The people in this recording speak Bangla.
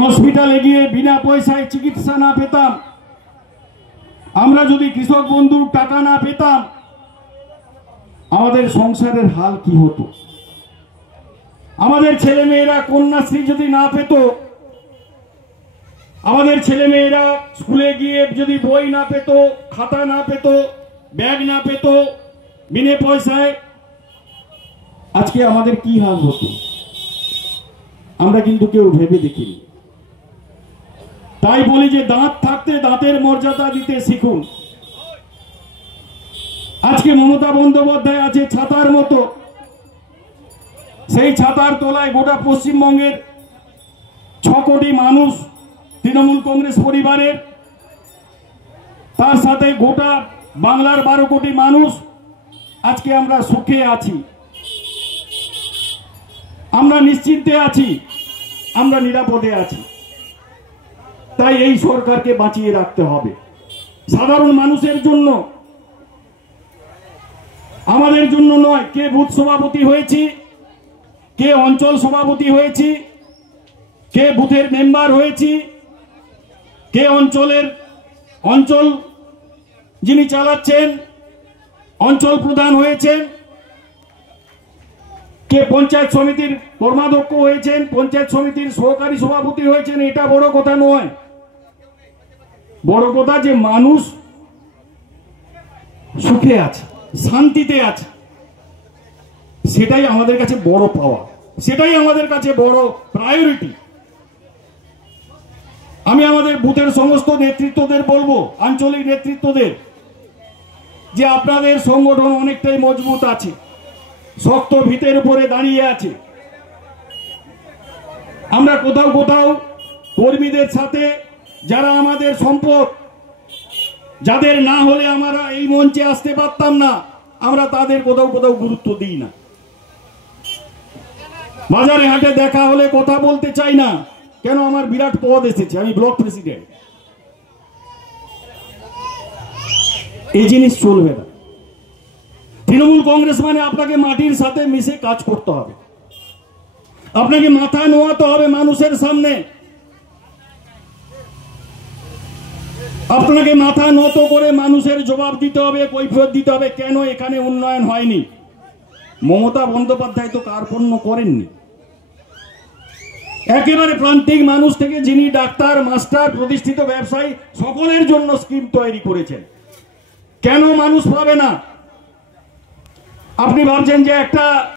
হসপিটালে গিয়ে বিনা পয়সায় চিকিৎসা না পেতাম, আমরা যদি কৃষক বন্ধুর টাকা না পেতাম, আমাদের সংসারের হাল কি হতো? আমাদের ছেলে মেয়েরা কন্যাশ্রী যদি না পেত, আমাদের ছেলে মেয়েরা স্কুলে গিয়ে যদি বই না পেত, খাতা না পেত, ব্যাগ না পেত বিনা পয়সায়, আজকে আমাদের কি হাল হতো? আমরা কিন্তু কেউ ভেবে দেখিনি। তাই বলি যে দাঁত থাকতে দাঁতের মর্যাদা দিতে শিখুন। আজকে মমতা বন্দ্যোপাধ্যায় আছে ছাতার মতো, সেই ছাতার তলায় গোটা পশ্চিমবঙ্গের 6 কোটি মানুষ তৃণমূল কংগ্রেস পরিবারের, তার সাথে গোটা বাংলার 12 কোটি মানুষ। আজকে আমরা সুখে আছি, আমরা নিশ্চিন্তে আছি, আমরা নিরাপদে আছি। তাই এই সরকারকে বাঁচিয়ে রাখতে হবে সাধারণ মানুষের জন্য, আমাদের জন্য নয়। কে বুথ সভাপতি হয়েছি, কে অঞ্চল সভাপতি হয়েছি, কে বুথের মেম্বার হয়েছি, কে অঞ্চল যিনি চালাচ্ছেন অঞ্চল প্রধান হয়েছেন, কে পঞ্চায়েত সমিতির কর্মাধ্যক্ষ হয়েছেন, পঞ্চায়েত সমিতির সহকারী সভাপতি হয়েছেন, এটা বড় কথা নয়। বড় কথা যে মানুষ সুখে আছে, শান্তিতে আছে, সেটাই আমাদের কাছে বড় পাওয়া, সেটাই আমাদের কাছে বড় প্রায়োরিটি। আমি আমাদের বুথের সমস্ত নেতৃত্বদের বলবো, আঞ্চলিক নেতৃত্বদের, যে আপনাদের সংগঠন অনেকটাই মজবুত আছে, শক্ত ভিতের উপরে দাঁড়িয়ে আছে। আমরা কোথাও কোথাও কর্মীদের সাথে, যারা আমাদের সম্পদ, যাদের না হলে আমরা এই মঞ্চে আসতে পারতাম না, আমরা তাদের কোথাও কোথাও গুরুত্ব দিই না। বাজারে হাটে দেখা হলে কথা বলতে চাই না, কেন? আমার বিরাট পদ এসেছে, আমি ব্লক প্রেসিডেন্ট। এই জিনিস চলবে না। তৃণমূল কংগ্রেস মানে আপনাকে মাটির সাথে মিশে কাজ করতে হবে, আপনাকে মাথা নোয়াতে হবে মানুষের সামনে, আপনাকে মাথা নত করে মানুষের জবাব দিতে হবে, কৈফিয়ত দিতে হবে কেন এখানে উন্নয়ন হয়নি। মমতা বন্দ্যোপাধ্যায় তো কার্পণ্য করেননি। একেবারে প্রান্তিক মানুষ থেকে যিনি ডাক্তার, মাস্টার, প্রতিষ্ঠিত ব্যবসায়ী, সকলের জন্য স্কিম তৈরি করেছেন। কেন মানুষ পাবে না? আপনি ভাবছেন যে একটা